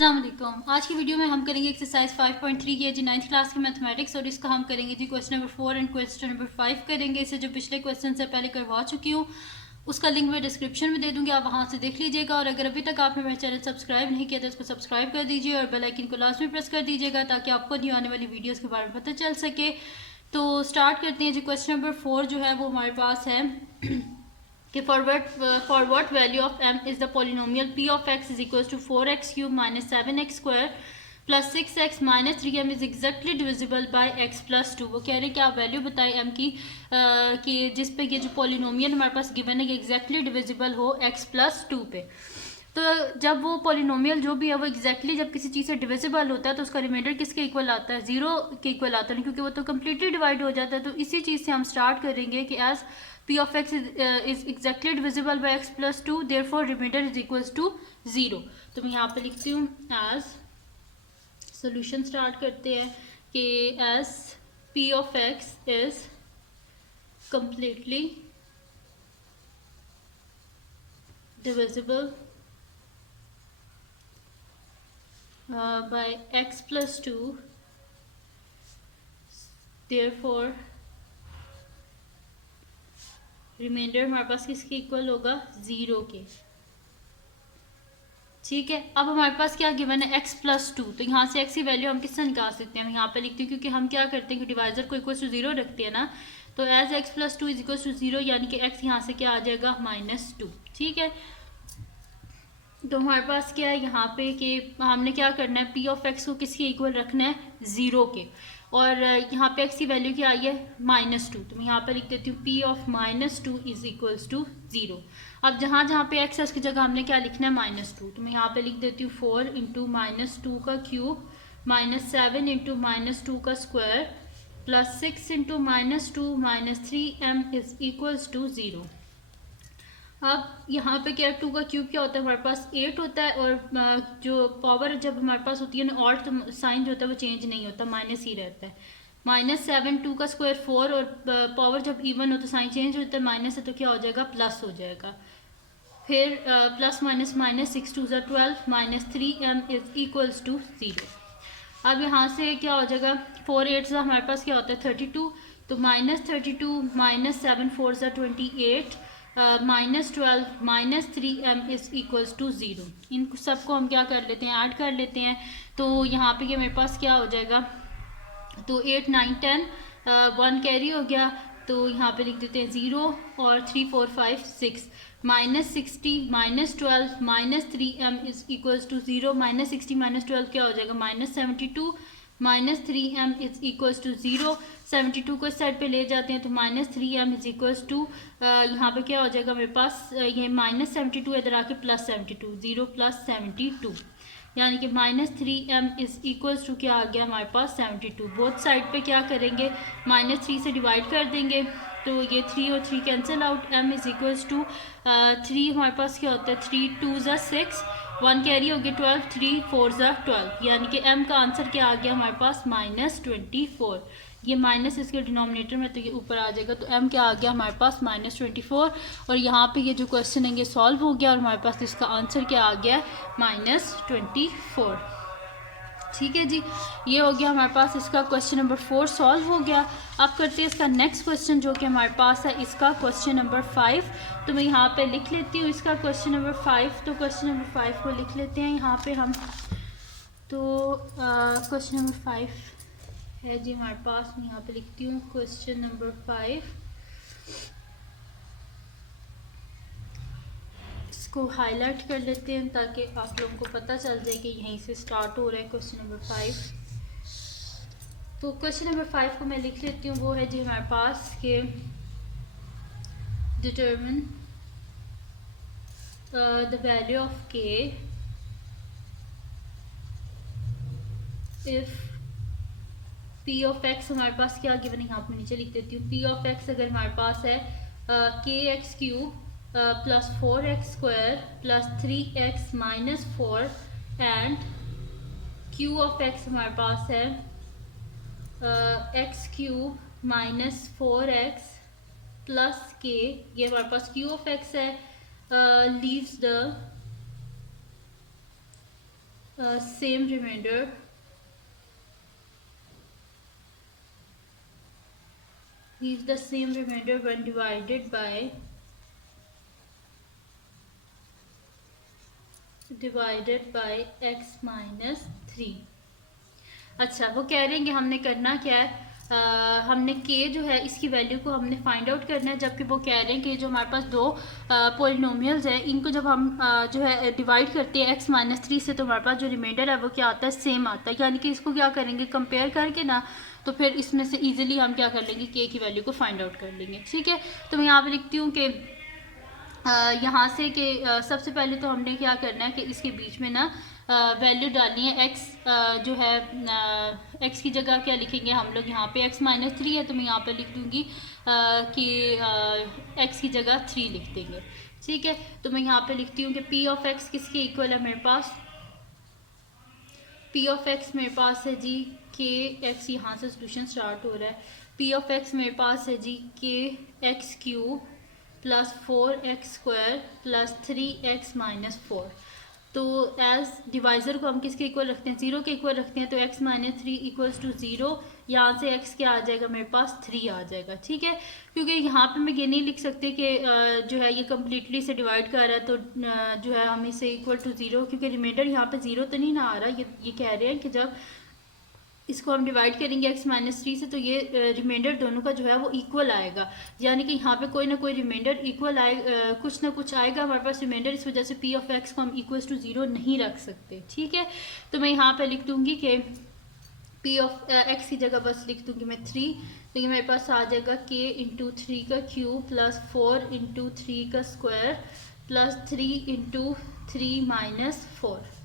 अस्सलाम वालेकुम। आज की वीडियो में हम करेंगे एक्सरसाइज 5.3 की जी 9th क्लास की मैथमेटिक्स और इसका हम करेंगे जी question number 4 and question number 5 करेंगे। इसे जो पिछले क्वेश्चन से पहले करवा चुकी हूँ उसका लिंक मैं डिस्क्रिप्शन में दे दूँगी, आप वहाँ से देख लीजिएगा। और अगर अभी तक आपने मेरा चैनल सब्सक्राइब नहीं किया तो इसको सब्सक्राइब कर दीजिए और बेल आइकन को लास्ट में प्रेस कर दीजिएगा ताकि आपको न्यू आने वाली वीडियोज़ के बारे में पता चल सके। तो स्टार्ट करते हैं जी। क्वेश्चन नंबर 4 जो है वो हमारे पास है कि for what value of m is the polynomial p of x is equals to 4x cube minus 7x square plus 6x minus 3m is exactly divisible by x plus 2। वो कह रहे हैं कि आप वैल्यू बताएं m की कि जिस पे ये जो पॉलिनोमियल हमारे पास गिवन है ये एग्जैक्टली डिविजिबल हो x plus 2 पे। तो जब वो पॉलिनोमियल जो भी है वो एग्जैक्टली जब किसी चीज़ से डिविजिबल होता है तो उसका रिमाइंडर किसके इक्वल आता है, जीरो के इक्वल आता है, क्योंकि वो तो कम्प्लीटली डिवाइड हो जाता है। तो इसी चीज़ से हम स्टार्ट करेंगे कि as p of x is exactly divisible by x plus 2, therefore remainder is equals to 0। तो मैं यहाँ पे लिखती हूँ एज सोल्यूशन स्टार्ट करते हैं कि as p of x is completely divisible by x plus 2, therefore reminder हमारे पास किसके इक्वल होगा, जीरो के। ठीक है, अब हमारे पास क्या गिवन है, x प्लस 2। तो यहाँ से x की वैल्यू हम किससे निकाल सकते हैं, हम यहाँ पे लिखते हैं क्योंकि हम क्या करते हैं कि डिवाइजर को इक्वल टू जीरो रखते हैं ना। तो as x plus 2 is equal to zero, यानी कि x यहाँ से क्या आ जाएगा, -2। ठीक है, तो हमारे पास क्या है यहाँ पे कि हमने क्या करना है, p ऑफ x को किसके इक्वल रखना है, जीरो के। और यहाँ पे x की वैल्यू क्या आई है, -2। तो मैं यहाँ पे लिख देती हूँ p of -2 is equals to 0। अब जहाँ जहाँ पे x है उसकी जगह हमने क्या लिखना है, -2। तो मैं यहाँ पे लिख देती हूँ 4 इंटू -2 का क्यूब -7 इंटू -2 का square plus 6 into -2 -3m is equals to 0। अब यहाँ पे क्या 2 का क्यूब क्या होता है, हमारे पास 8 होता है। और जो पावर जब हमारे पास होती है ना और तो साइन जो होता है वो चेंज नहीं होता, माइनस ही रहता है। -7 2 का स्क्वायर 4 और पावर जब इवन हो तो साइन चेंज होता है, माइनस है तो क्या हो जाएगा, प्लस हो जाएगा। फिर plus minus minus 6 2 12 -3m is equals to 0। अब यहाँ से क्या हो जाएगा, 4 8 हमारे पास क्या होता है 32। तो -32 -7 4 28 -12 -3m इज इक्वल्स टू 0। इन सबको हम क्या कर लेते हैं, ऐड कर लेते हैं। तो यहाँ पे मेरे पास क्या हो जाएगा, तो 8 9 10 1 कैरी हो गया। तो यहाँ पे लिख देते हैं 0 और 3 4 5 6 -60 -12 -3m इज इक्वल्स टू 0। -60 -12 क्या हो जाएगा, -72 -3m इज इक्वल्स टू 0। 72 को इस साइड पे ले जाते हैं तो -3m इज इक्वल्स टू यहाँ पे क्या हो जाएगा मेरे पास, ये -72 इधर आके +72, 0 + 72, यानी कि -3m इज इक्वल्स टू क्या आ गया हमारे पास 72। बोथ साइड पे क्या करेंगे, -3 से डिवाइड कर देंगे तो ये 3 और 3 cancel out, m is equals to 3 हमारे पास क्या होता है, 3 2 6 1 कैरी हो गया 12 3 4 12, यानी कि m का आंसर क्या आ गया हमारे पास -24। ये माइनस इसके डिनोमिनेटर में तो ये ऊपर आ जाएगा, तो m क्या आ गया हमारे पास -24। और यहाँ पे ये जो क्वेश्चन है ये सॉल्व हो गया और हमारे पास इसका आंसर क्या आ गया, -24। ठीक है जी, ये हो गया हमारे पास इसका क्वेश्चन नंबर 4 सॉल्व हो गया। अब करते हैं इसका नेक्स्ट क्वेश्चन जो कि हमारे पास है, इसका क्वेश्चन नंबर 5। तो मैं यहाँ पे लिख लेती हूँ इसका क्वेश्चन नंबर 5। तो क्वेश्चन नंबर 5 को लिख लेते हैं यहाँ पे हम। तो क्वेश्चन नंबर 5 है जी हमारे पास, मैं यहाँ पे लिखती हूँ क्वेश्चन नंबर 5। इसको हाईलाइट कर लेते हैं ताकि आप लोगों को पता चल जाए कि यहीं से स्टार्ट हो रहा है क्वेश्चन नंबर 5। तो क्वेश्चन नंबर 5 को मैं लिख लेती हूँ, वो है जी हमारे पास कि determine the value of k if p of x हमारे पास क्या गिवन है, यहाँ पे नीचे लिख देती हूँ। p ऑफ x अगर हमारे पास है kx cube plus 4x square plus 3x minus 4 and q of x हमारे पास है x cube minus 4x plus k, ये हमारे पास q ऑफ x है, leaves the same remainder leaves the same remainder when divided by x minus 3। अच्छा, वो कह रहे हैं कि हमने करना क्या है, हमने k जो है इसकी वैल्यू को हमने फाइंड आउट करना है, जबकि वो कह रहे हैं कि जो हमारे पास दो पोलिनोमियल्स हैं इनको जब हम जो है डिवाइड करते हैं x माइनस 3 से, तो हमारे पास जो रिमाइंडर है वो क्या आता है, सेम आता है। यानी कि इसको क्या करेंगे, कंपेयर करके ना, तो फिर इसमें से इजीली हम क्या कर लेंगे, k की वैल्यू को फाइंड आउट कर लेंगे। ठीक है, तो मैं यहाँ पर लिखती हूँ कि यहाँ से कि सबसे पहले तो हमने क्या करना है कि इसके बीच में ना वैल्यू डालनी है x, जो है x की जगह क्या लिखेंगे हम लोग, यहाँ पे x माइनस 3 है तो मैं यहाँ पे लिख दूँगी कि x की जगह 3 लिख देंगे। ठीक है, तो मैं यहाँ पे लिखती हूँ कि p ऑफ x किसके इक्वल है मेरे पास, p ऑफ x मेरे पास है जी k x, यहाँ से सोल्यूशन स्टार्ट हो रहा है। p ऑफ x मेरे पास है जी k x cube plus 4x square plus 3x minus 4। तो एज डिवाइज़र को हम किसके इक्वल रखते हैं, 0 के इक्वल रखते हैं, तो x माइनस 3 इक्वल्स टू 0। यहाँ से x क्या आ जाएगा, मेरे पास 3 आ जाएगा। ठीक है, क्योंकि यहाँ पे मैं ये नहीं लिख सकते कि जो है ये कम्प्लीटली से डिवाइड कर रहा है, तो जो है हम इसे इक्वल टू 0, क्योंकि रिमाइंडर यहाँ पे 0 तो नहीं ना आ रहा। ये कह रहे हैं कि जब इसको हम डिवाइड करेंगे x माइनस 3 से, तो ये रिमाइंडर दोनों का जो है वो इक्वल आएगा। यानी कि यहाँ पे कोई ना कोई रिमाइंडर इक्वल आए, कुछ ना कुछ आएगा हमारे पास रिमाइंडर। इस वजह से p ऑफ x को हम इक्वल्स टू 0 नहीं रख सकते। ठीक है, तो मैं यहाँ पे लिख दूँगी कि p ऑफ x की जगह बस लिख दूँगी मैं 3, तो ये मेरे पास आ जाएगा k इंटू 3 का क्यूब प्लस 4 इंटू 3 का square plus 3 into 3 minus 4।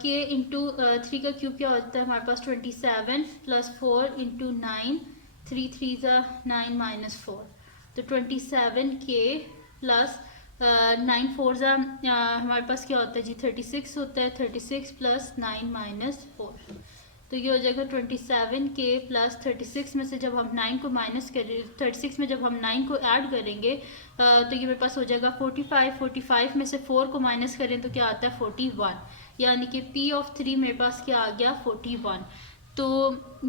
k into 3 का क्यूब क्या होता है हमारे पास 27 प्लस 4 इंटू 9, 3 3 ज़ा 9 माइनस 4, तो 27k प्लस 9 4 ज़ा हमारे पास क्या होता है जी 36 होता है, 36 प्लस 9 माइनस 4, तो ये हो जाएगा 27k प्लस 36 में से जब हम 9 को माइनस करें, 36 में जब हम 9 को ऐड करेंगे तो ये मेरे पास हो जाएगा 45। 45 में से 4 को माइनस करें तो क्या आता है 41, यानी कि p ऑफ 3 मेरे पास क्या आ गया 41। तो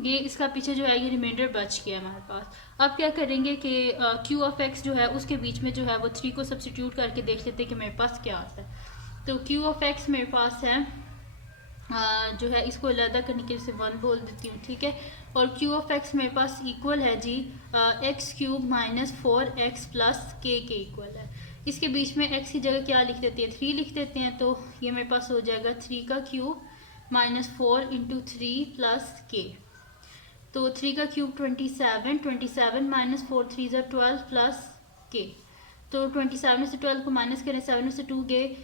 ये इसका पीछे जो है ये रिमाइंडर बच गया हमारे पास। अब क्या करेंगे कि q ऑफ x जो है उसके बीच में जो है वो 3 को सब्सटीट्यूट करके देख लेते हैं कि मेरे पास क्या आता है। तो q ऑफ x मेरे पास है जो है, इसको अलग करने के लिए 1 बोल देती हूँ। ठीक है, और q ऑफ x मेरे पास इक्वल है जी x cube minus 4x plus k के इक्वल है। इसके बीच में x की जगह क्या लिख देते हैं 3 लिख देते हैं, तो ये मेरे पास हो जाएगा 3 का cube minus 4 into 3 plus k, तो 3 का क्यूब 27, 27 माइनस 4 3 ज़ा 12 प्लस k, तो 27 में से 12 को माइनस करें, 7 में से 2 गए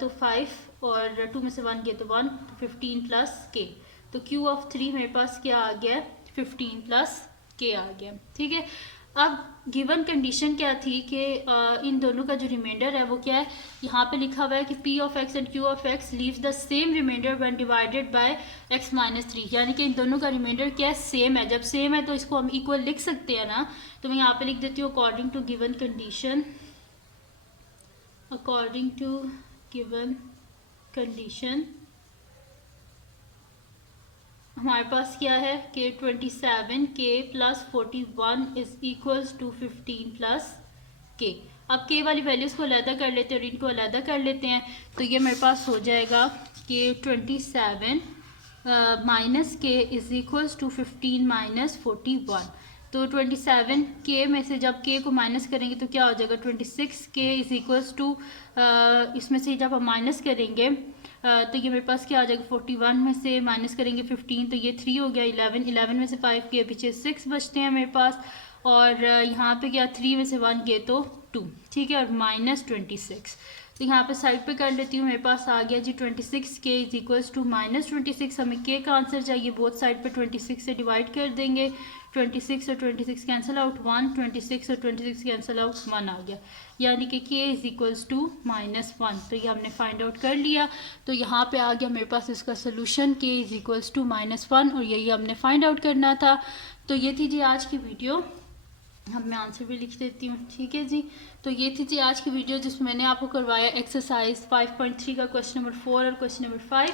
तो 5 और 2 में से 1 गए तो 1, तो 15 प्लस k, तो q ऑफ 3 मेरे पास क्या आ गया 15 प्लस k आ गया। ठीक है, अब गिवन कंडीशन क्या थी कि इन दोनों का जो रिमाइंडर है वो क्या है, यहाँ पे लिखा हुआ है कि p of x and q of x leaves the same remainder when divided by x minus 3, यानी कि इन दोनों का रिमाइंडर क्या है, सेम है। जब सेम है तो इसको हम इक्वल लिख सकते हैं ना, तो मैं यहाँ पे लिख देती हूँ according to given condition, according to given condition हमारे पास क्या है कि 27k plus 41 is equals to 15 plus k। अब k वाली वैल्यूज़ को अलहदा कर लेते हैं और इनको अलहदा कर लेते हैं, तो ये मेरे पास हो जाएगा कि 27 minus k is equals to 15 minus 41। तो 27k में से जब k को माइनस करेंगे तो क्या हो जाएगा 26k इज इक्वल्स टू, इसमें से जब हम माइनस करेंगे तो ये मेरे पास क्या आ जाएगा 41 में से माइनस करेंगे 15, तो ये 3 हो गया, 11 11 में से 5 के पीछे 6 बचते हैं मेरे पास, और यहाँ पे क्या 3 में से 1 गए तो 2। ठीक है, और माइनस 26, तो यहाँ पे साइड पे कर लेती हूँ, मेरे पास आ गया जी 26k is equals to minus 26। हमें k का आंसर चाहिए, बोथ साइड पे 26 से डिवाइड कर देंगे, 26 और 26 कैंसिल आउट 1, 26 और 26 कैंसिल आउट 1 आ गया, यानी कि k इज इक्वल्स टू -1। तो ये हमने फाइंड आउट कर लिया, तो यहाँ पे आ गया मेरे पास इसका solution k is equals to -1, और यही हमने फाइंड आउट करना था। तो ये थी जी आज की वीडियो। अब मैं आंसर भी लिख देती हूँ, ठीक है जी। तो ये थी आज की वीडियो जिसमें मैंने आपको करवाया एक्सरसाइज 5.3 का क्वेश्चन नंबर 4 और क्वेश्चन नंबर 5।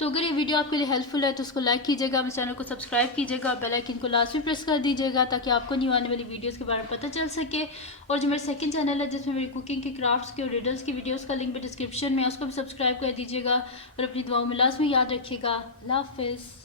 तो अगर ये वीडियो आपके लिए हेल्पफुल है तो उसको लाइक कीजिएगा, मेरे चैनल को सब्सक्राइब कीजिएगा, बेल आइकन को लास्ट में प्रेस कर दीजिएगा ताकि आपको न्यू आने वाली वीडियोज़ के बारे में पता चल सके। और जो मेरा सेकंड चैनल है जिसमें मेरी कुकिंग के, क्राफ्ट्स के और रिडल्स की वीडियोज़ का लिंक भी डिस्क्रिप्शन में, उसको भी सब्सक्राइब कर दीजिएगा। और अपनी दुआओं में लाजमी याद रखिएगा। अल्लाह हाफिज़।